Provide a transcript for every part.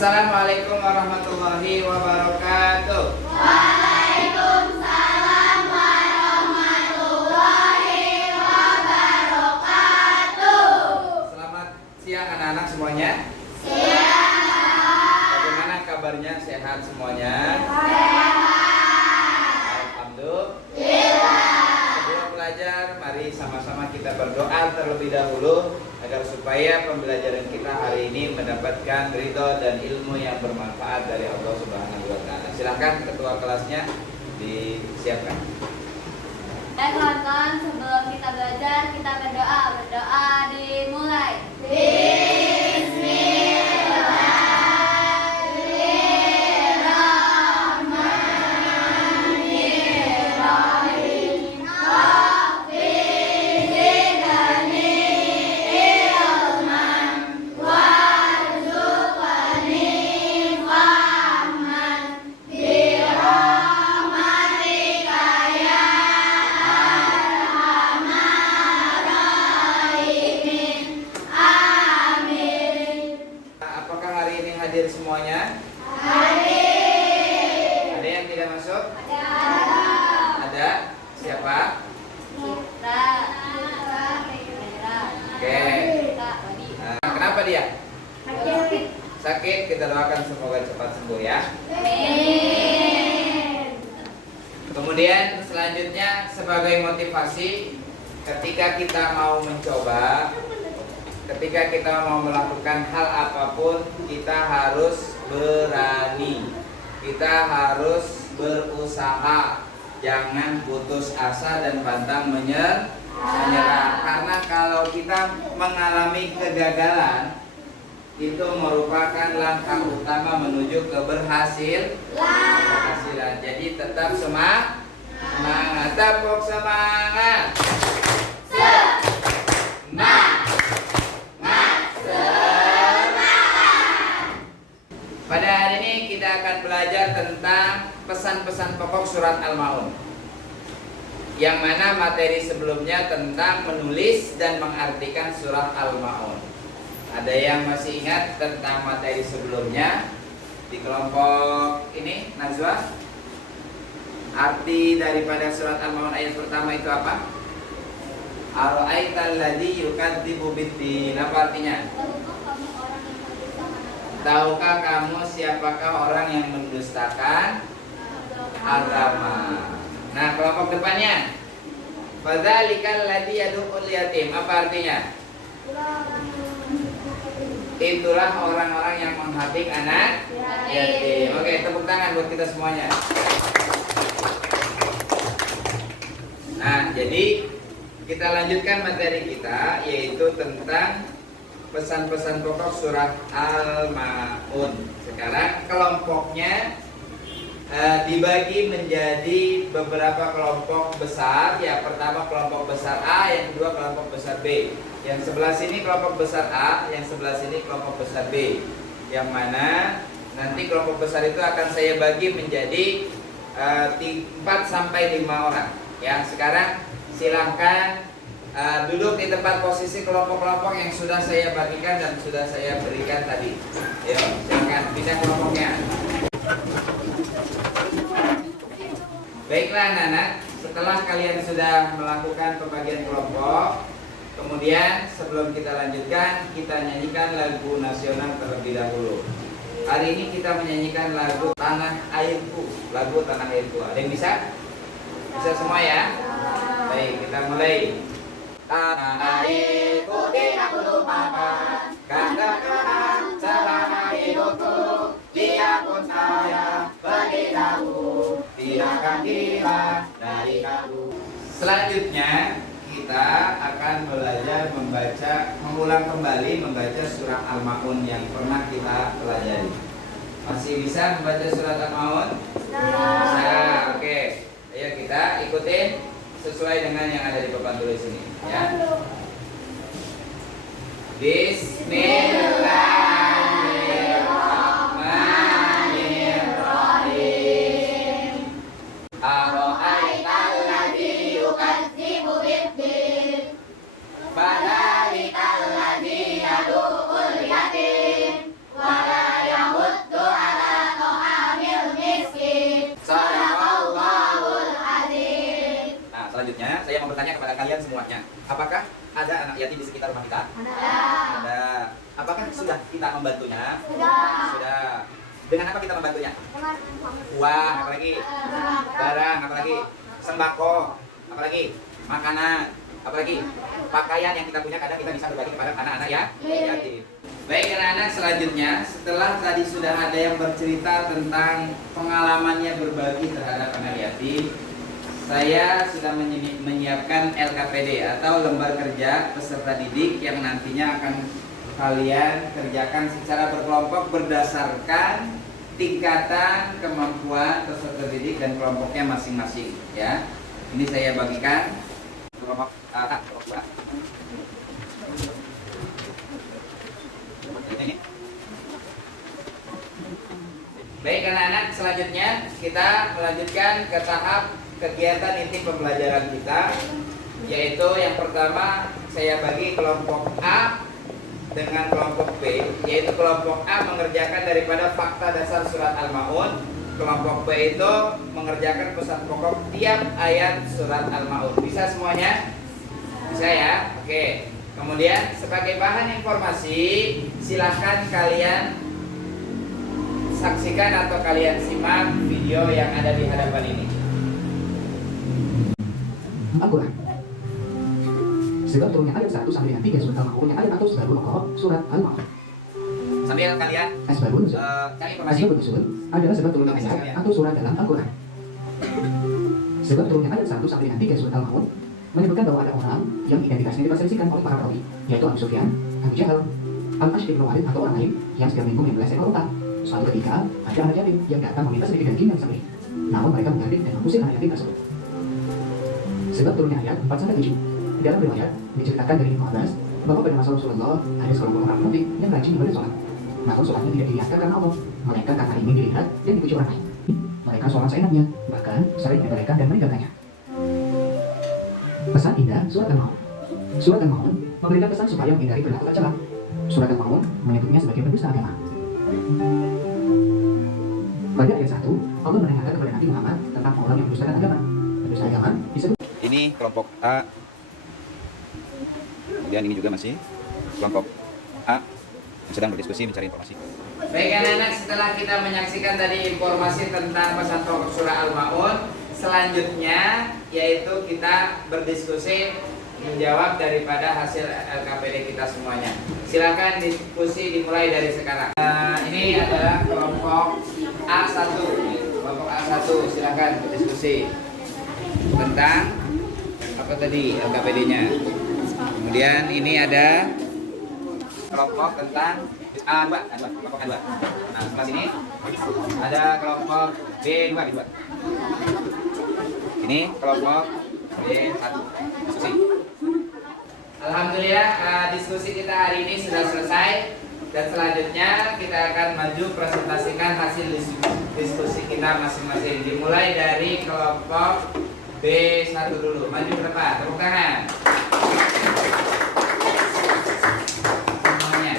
Assalamualaikum warahmatullahi wabarakatuh. Waalaikumsalam warahmatullahi wabarakatuh. Selamat siang anak-anak semuanya. Siang. Bagaimana kabarnya? Sehat semuanya? Sehat. Alhamdulillah. Sebelum belajar, mari sama-sama kita berdoa terlebih dahulu agar supaya pembelajaran kita hari ini mendapatkan ridho dan ilmu yang bermanfaat dari Allah Subhanahu wa taala. Silakan ketua kelasnya disiapkan. Baik kawan-kawan, sebelum kita belajar, kita berdoa. Berdoa dimulai. Hadir semuanya? Hadir. Ada yang tidak masuk? Ada. Siapa? Citra. Oke. Kenapa dia? Sakit. Kita doakan semoga cepat sembuh ya. Amin. Kemudian selanjutnya sebagai motivasi ketika kita mau mencoba, ketika kita mau melakukan hal apapun, kita harus berani. Kita harus berusaha. Jangan putus asa dan pantang menyerah. Karena kalau kita mengalami kegagalan, itu merupakan langkah utama menuju keberhasilan. Jadi tetap semangat. Tepuk semangat. Pada hari ini kita akan belajar tentang pesan-pesan pokok surat Al-Maun, yang mana materi sebelumnya tentang menulis dan mengartikan surat Al-Maun. Ada yang masih ingat tentang materi sebelumnya di kelompok ini, Najwa? Arti daripada surat Al-Maun ayat pertama itu apa? Ara'aital ladzi yukadzibu biddin. Apa artinya? Tahukah kamu siapakah orang yang mendustakan agama? Nah, kelompok depannya, fadzalikal ladzi yad'ul yatim. Apa artinya? Itulah orang-orang yang menghadik anak yatim. Oke, tepuk tangan buat kita semuanya. Nah, jadi kita lanjutkan materi kita, yaitu tentang pesan-pesan pokok surat Al-Maun. Sekarang kelompoknya dibagi menjadi beberapa kelompok besar. Ya, pertama kelompok besar A, yang kedua kelompok besar B. Yang sebelah sini kelompok besar A, yang sebelah sini kelompok besar B. Yang mana nanti kelompok besar itu akan saya bagi menjadi 4 sampai 5 orang. Ya, sekarang silahkan duduk di tempat posisi kelompok-kelompok yang sudah saya bagikan dan sudah saya berikan tadi. Ayo, silakan pindah kelompoknya. Baiklah anak-anak, setelah kalian sudah melakukan pembagian kelompok, kemudian sebelum kita lanjutkan, kita nyanyikan lagu nasional terlebih dahulu. Hari ini kita menyanyikan lagu Tanah Airku, lagu Tanah Airku. Ada yang bisa? Bisa semua ya? Baik, kita mulai. Tanah airku tidak ku lupakan, katakan selama hidupku, dia pun saya pergi jauh, tidak akan hilang dari kamu. Selanjutnya kita akan belajar mengulang kembali membaca surat Al-Maun yang pernah kita pelajari. Masih bisa membaca surat Al-Maun? Bisa. Oke. Ayo kita ikutin sesuai dengan yang ada di papan tulis ini ya. Bismillahirrahmanirrahim. Ara'aital ladzi yukadzibu biddin, fadzalikal ladzi yad'ul yatim wa la yahud kalian semuanya. Apakah ada anak yatim di sekitar rumah kita? Ada. Apakah sudah kita membantunya? Sudah. Dengan apa kita membantunya? Uang, apalagi? Barang, apalagi? Sembako, apalagi? Makanan, apalagi? Pakaian yang kita punya kadang kita bisa berbagi kepada anak-anak ya yatim. Baik anak-anak, selanjutnya setelah tadi sudah ada yang bercerita tentang pengalamannya berbagi terhadap anak yatim, saya sudah menyiapkan LKPD atau lembar kerja peserta didik yang nantinya akan kalian kerjakan secara berkelompok berdasarkan tingkatan kemampuan peserta didik dan kelompoknya masing-masing ya. Ini saya bagikan kelompok kelompok 2. Baik anak-anak, selanjutnya kita melanjutkan ke tahap kegiatan inti pembelajaran kita, yaitu yang pertama saya bagi kelompok A dengan kelompok B, yaitu kelompok A mengerjakan daripada fakta dasar surat Al-Maun, kelompok B itu mengerjakan pesan pokok tiap ayat surat Al-Maun. Bisa semuanya? Bisa ya? Oke. Kemudian sebagai bahan informasi, silahkan kalian saksikan atau kalian simak video yang ada di hadapan ini. Al-Quran. Sebab turunnya ayat 1 sampai dengan 3 surat Al-Maun yang ayat atau sebelum pokok surat Al-Maun. Sambil kalian Asbabun nuzul. cari informasi. Asbabun nuzul adalah sebab turunnya ayat atau surat dalam Al-Quran. Sebab turunnya ayat 1 sampai dengan 3 surat Al-Maun menyebutkan bahwa ada orang yang identitasnya diperselisihkan oleh para perawi, yaitu Abu Sufyan, Abu Jahal, Al-Ash bin Walid atau orang lain yang setiap minggu menyembelih seekor unta. Suatu ketika ada anak yatim yang datang meminta sedikit daging yang disembelih. Namun mereka menghardik dan mengusir anak yatim tersebut. Sebab turunnya ayat 4 sampai 7. Dalam riwayat diceritakan dari Ibnu Abbas bahwa pada masa Rasulullah ada seorang orang munafik yang rajin ibadah sholat. Namun sholatnya tidak dilihatkan karena Allah, melainkan karena ingin dilihat dan dipuji orang lain. Mereka sholat seenaknya, bahkan sering diberikan dan meninggalkannya. Pesan indah surat Al-Maun. Surat Al-Maun memberikan pesan supaya menghindari perilaku tercela. Surat Al-Maun menyebutnya sebagai pendusta agama. Pada ayat 1, Allah menanyakan kepada Nabi Muhammad tentang orang yang mendustakan agama. Pendusta agama disebut. Ini kelompok A. Kemudian ini juga masih kelompok A yang sedang berdiskusi mencari informasi. Baik anak-anak, setelah kita menyaksikan tadi informasi tentang pesan pokok surah Al-Maun, selanjutnya yaitu kita berdiskusi menjawab daripada hasil LKPD kita semuanya. Silakan diskusi dimulai dari sekarang. Ini adalah kelompok A1. Kelompok A1 silakan berdiskusi tentang apa tadi LKPD-nya. Kemudian ini ada kelompok tentang A2, kelompok A2. Nah, sebelah sini ada kelompok B2, Ini kelompok B1. Diskusi. Alhamdulillah, diskusi kita hari ini sudah selesai dan selanjutnya kita akan maju presentasikan hasil diskusi kita masing-masing. Dimulai dari kelompok B1 dulu. Maju ke depan, tepuk tangan. Semuanya.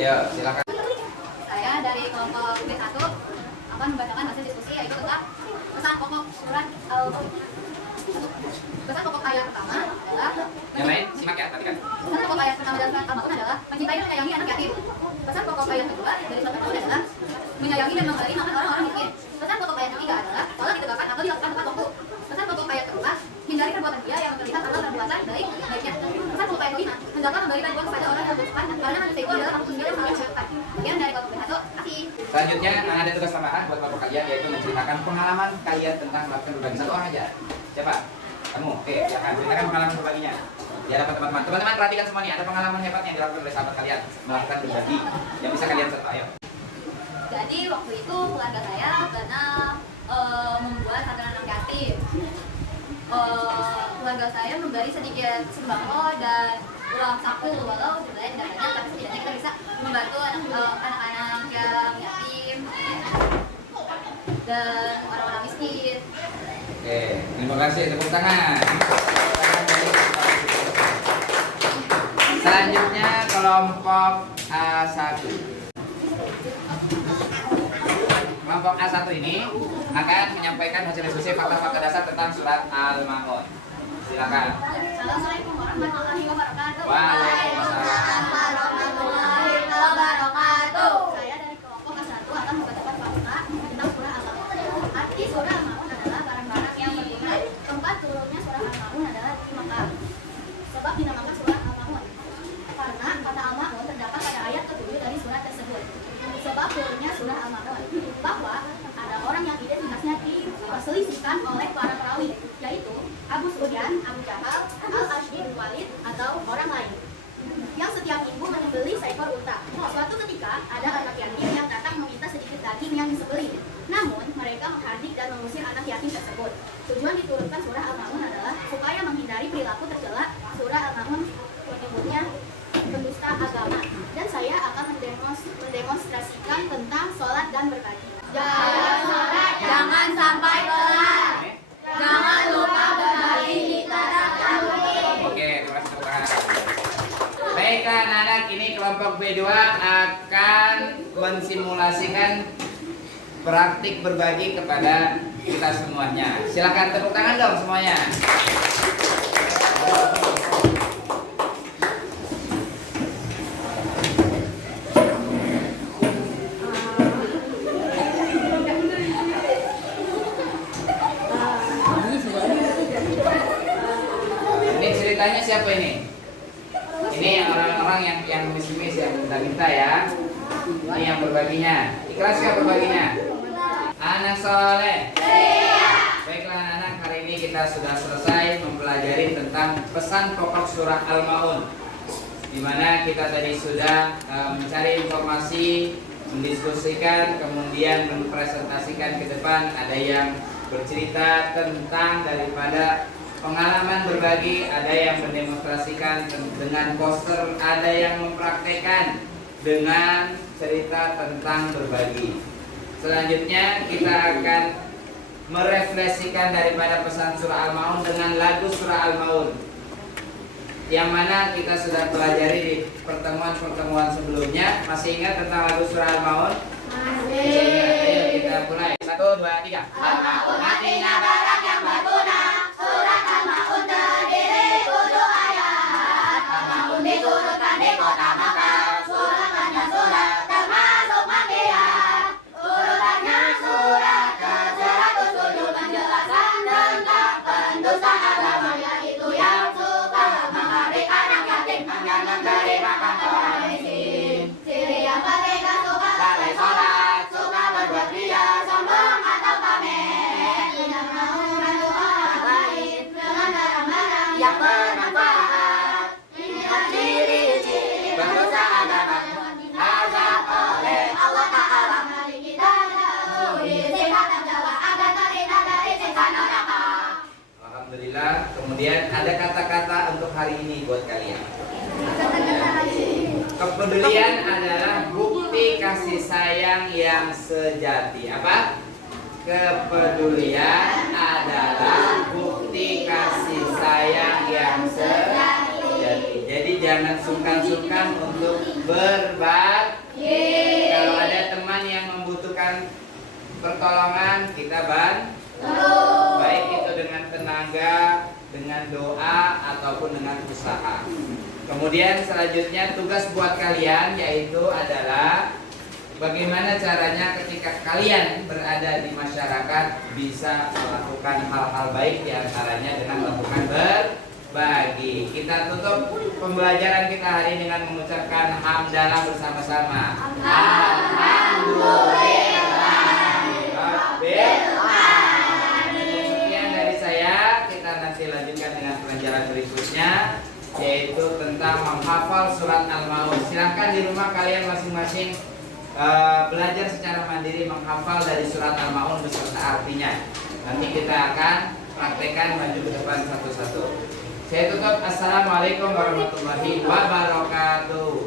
Ayo, silakan. Saya dari kelompok B1 akan membacakan hasil diskusi yaitu tentang pesan pokok surat Al-Maun. Pesan pokok ayat pertama adalah Yang lain simak ya, perhatikan. pesan pokok ayat pertama dari surat Al-Maun adalah mencintai dan menyayangi anak yatim. Pesan pokok ayat kedua dari surat Al-Maun adalah menyayangi dan memberi makan orang-orang miskin. Pesan pokok ayat ketiga adalah sholat ditegakkan atau dilakukan tepat waktu. Pesan pokok ayat keempat hindari perbuatan dia yang terlihat atau perbuatan baiknya. Pesan pokok ayat kelima hendaklah memberi bantuan kepada orang yang membutuhkan karena manusia itu adalah makhluk sendiri yang paling cepat. Bagian dari kelompok B1, kasih. Selanjutnya ada tugas tambahan buat kelompok kalian yaitu menceritakan pengalaman kalian tentang melakukan berbagi. Satu orang aja. Siapa? Kamu. Oke, silakan ceritakan pengalaman berbaginya. Di hadapan teman-teman. Teman-teman perhatikan semua nih, ada pengalaman hebat yang dilakukan oleh sahabat kalian melakukan berbagi yang bisa kalian serta. Ayo. Jadi waktu itu keluarga saya pernah membuat santunan anak yatim. Keluarga saya memberi sedikit sembako dan uang saku walau sebenarnya tidak banyak, tapi setidaknya kita bisa membantu anak-anak yang yatim dan orang-orang miskin. Oke, terima kasih, tepuk tangan. Selanjutnya kelompok A1. kelompok A1 ini akan menyampaikan hasil diskusi fakta-fakta dasar tentang surat Al-Maun. Silakan. Assalamualaikum warahmatullahi wabarakatuh. Waalaikumsalam warahmatullahi wabarakatuh. Saya dari kelompok A1 akan membacakan fakta tentang surah Al-Maun. Arti surah Al-Maun adalah barang-barang yang berguna. Tempat turunnya surah Al-Maun adalah di Makkah. Sebab dinamakan surah Al-Maun karena kata Al-Maun terdapat pada ayat ke-7 dari surat tersebut. Sebab turunnya surah Al-Maun bahwa ada orang yang identitasnya diperselisihkan oleh para perawi, yaitu Abu Sufyan, Abu Jahal, Al-Ashdi bin Walid atau orang lain yang setiap minggu menyembelih seekor unta. Suatu ketika ada anak yatim yang datang meminta sedikit daging yang disembelih. Namun mereka menghardik dan mengusir anak yatim tersebut. Tujuan diturunkan surah Al-Maun adalah supaya menghindari perilaku tercela. Surah Al-Maun menyebutnya pendusta agama. Dan saya akan mendemonstrasikan tentang sholat dan berbagi. Jangan sholat, jangan sampai kelar. Jangan lupa berbagi di tanah. Oke, terima kasih tepuk tangan. Baiklah anak-anak, ini kelompok B2 akan mensimulasikan praktik berbagi kepada kita semuanya. Silakan tepuk tangan dong semuanya. Ini ceritanya siapa ini? Ini orang-orang yang misimis yang minta-minta ya. Ini yang berbaginya. Ikhlas nggak berbaginya? Anak soleh. Baiklah anak-anak, hari ini kita sudah selesai mempelajari tentang pesan pokok surah Al-Maun, di mana kita tadi sudah mencari informasi, mendiskusikan, kemudian mempresentasikan ke depan. Ada yang bercerita tentang daripada pengalaman berbagi, ada yang mendemonstrasikan dengan poster, ada yang mempraktekkan dengan cerita tentang berbagi. Selanjutnya kita akan merefleksikan daripada pesan surah Al-Maun dengan lagu surah Al-Maun, yang mana kita sudah pelajari di pertemuan-pertemuan sebelumnya. Masih ingat tentang lagu surah Al-Maun? Masih ingat. Ayo kita mulai. 1, 2, 3. Al-Maun artinya barang yang berguna. Surat Al-Maun terdiri 7 ayat. Al-Maun diturunkan di kota Makkah. Suratnya surat termasuk Makkiyah. Urutannya surat ke-107 menjelaskan tentang pendusta agama, yaitu yang suka menghardik anak yatim dan memberi makan orang miskin. Ciri yang ketiga suka lalai sholat, suka berbuat ria, sombong atau pamer, tidak mau membantu orang lain dengan barang-barang yang bermanfaat. Inilah ciri-ciri pendusta agama azab oleh Allah Ta'ala. Mari kita jauhi sifat tercela agar terhindar dari siksa neraka. Alhamdulillah. Kemudian ada kata-kata untuk hari ini buat kalian. Kepedulian adalah bukti kasih sayang yang sejati. Apa? Kepedulian adalah bukti kasih sayang yang sejati. Jadi jangan sungkan-sungkan untuk berbagi. Kalau ada teman yang membutuhkan pertolongan, kita bantu. Baik itu dengan tenaga, dengan doa, ataupun dengan usaha. Kemudian selanjutnya tugas buat kalian yaitu adalah bagaimana caranya ketika kalian berada di masyarakat bisa melakukan hal-hal baik, diantaranya dengan melakukan berbagi. Kita tutup pembelajaran kita hari ini dengan mengucapkan hamdalah bersama-sama. Alhamdulillah. Sekian dari saya. Kita nanti lanjutkan dengan pelajaran berikutnya, yaitu tentang menghafal surat Al-Maun. Silahkan di rumah kalian masing-masing belajar secara mandiri menghafal dari surat Al-Maun beserta artinya. Nanti kita akan praktekkan maju ke depan satu-satu. Saya tutup. Assalamualaikum warahmatullahi wabarakatuh.